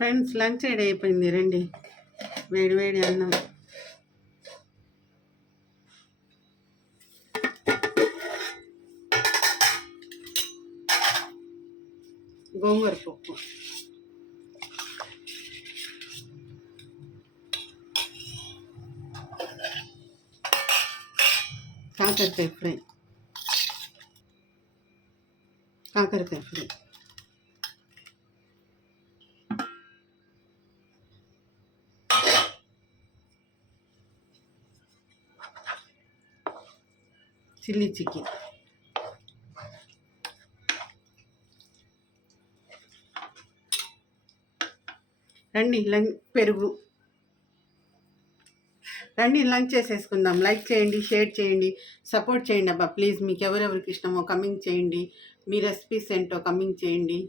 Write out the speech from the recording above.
Friends lunch ready అయిపోయింది, రండి. వేడి వేడి అన్నం, గోంగూర పప్పు, కాకరకాయ ఫ్రై, చిల్లీ చికెన్. రండి పెరుగు. రండి లంచ్ చేసేసుకుందాం. లైక్ చేయండి, షేర్ చేయండి, సపోర్ట్ చేయండి అబ్బా ప్లీజ్. మీకు ఎవరెవరికి ఇష్టమో కమెంట్ చేయండి, మీ రెసిపీస్ ఏంటో కమెంట్ చేయండి.